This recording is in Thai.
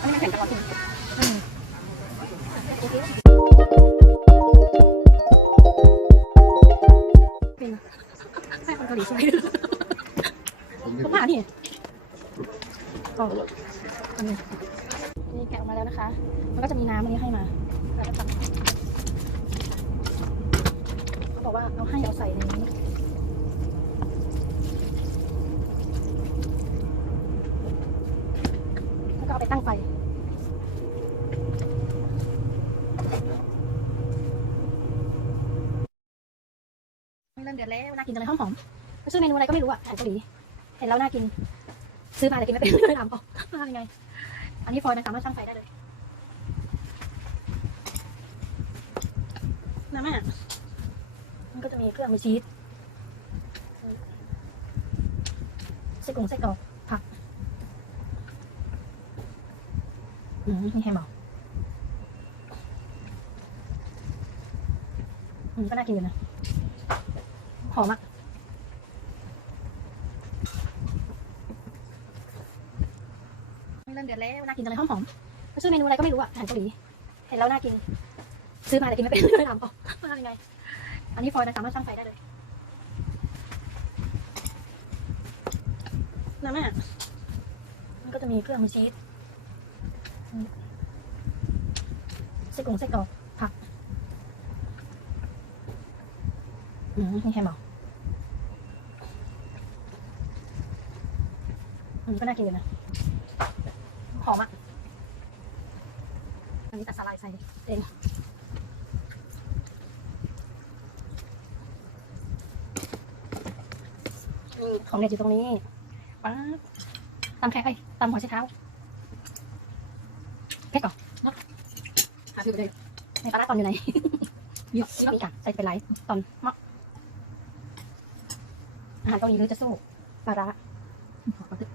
อันนี้มันแข่งกันเราจริงอืมเป็นใช่คนเกาหลีใช่ไหมผมผมหานี่ก็อันนี้นี่แกะออกมาแล้วนะคะ มันก็จะมีน้ำอันนี้ให้มาแล้วก็ทำเขาบอกว่าเอาให้เอาใส่ในนี้แล้วก็ เอาไปตั้งไฟเริ่มเดือดแล้วน่ากินจังเลยหอมๆมันชื่อเมนูอะไรก็ไม่รู้อะอาหารเกาหลีเห็นแล้วน่ากิน ซื้อมาแต่กินไม่เป็นเลยถามก่อนว่ายังไง อันนี้ฟอยล์มันสามารถช่างไฟได้เลยน้ำอะมันก็จะมีเครื่องมีชีสไส้กรองไส้กรอก ผักอืมนี่แฮมเหรออืมก็น่ากินอยู่นะหอมอะเริ่มเดือดแล้วน่ากินจังเลยหอมๆมันชื่อเมนูอะไรก็ไม่รู้อะอาหารเกาหลีเห็นแล้วน่ากิน ซื้อมาแต่กินไม่เป็นเลยถามก่อนว่ายังไง อันนี้ฟอยล์มันสามารถช่างไฟได้เลยน้ำอะมันก็จะมีเครื่องมีชีส ไส้กรองไส้กรอกผักอืมนี่แฮมเหรออืมก็น่ากินอยู่นะหอมอะอันนี้ตัดสลายใส่เองนี่ของเด็ดอยู่ตรงนี้ป๊าตำแค่ไอ้ตำหัวไชเท้า เผ็ดก่อนเนาะหาพี่ไปเลยในปลาร้าตอนอยู่ไหนเยอะนี่ค่ะใส่เป็นไรตอนเมาะอาหารเกาหลีหรือจะสู้ปลาร้าขอขอตึก